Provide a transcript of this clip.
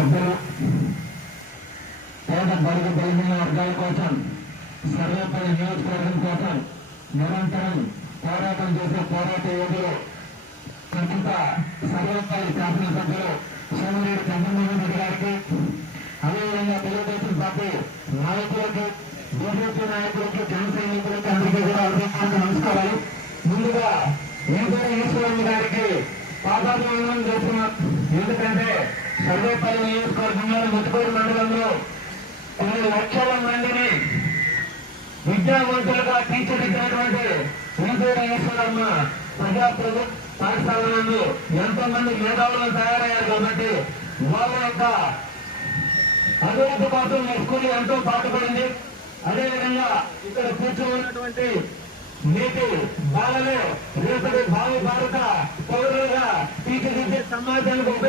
సభ్యులు పేద బడుగు బలహీన వర్గాల కోసం సర్వేపల్లి నియోజకవర్గం కోసం నిరంతరం పోరాటం చేసే పోరాట యోధులు ప్రస్తుత సర్వేపల్లి శాసనసభ్యులు సోమిరెడ్డి చంద్రమోహన్ రెడ్డి గారికి, అదేవిధంగా తెలుగుదేశం పార్టీ నాయకులకి, బీజేపీ నాయకులకి, జన సైనికులకి అందరికీ కూడా హృదయపూర్వక నమస్కారాలు. ముందుగా ఈశ్వరి ఈశ్వరమ్మ గారికి పాదాభివందనం చేస్తున్నాం. ఎందుకంటే సర్వేపల్లి నియోజకవర్గంలో ముతుకూరు మండలంలో కొన్ని లక్షల మందిని విద్యావంతులుగా తీర్చిదిద్దినటువంటి ఈశ్వరి ఈశ్వరమ్మ ప్రజా పాఠశాలలందు ఎంతో మంది మేధావులను తయారయ్యారు. కాబట్టి వాళ్ళ యొక్క అభివృద్ధి కోసం ఈ స్కూల్ ఎంతో పాటుపడింది. అదేవిధంగా ఇక్కడ కూర్చొని ఉన్నటువంటి నేటి బాలలు రేపటి భావి భారత పౌరులుగా తీర్చిదిద్దే సమాజానికి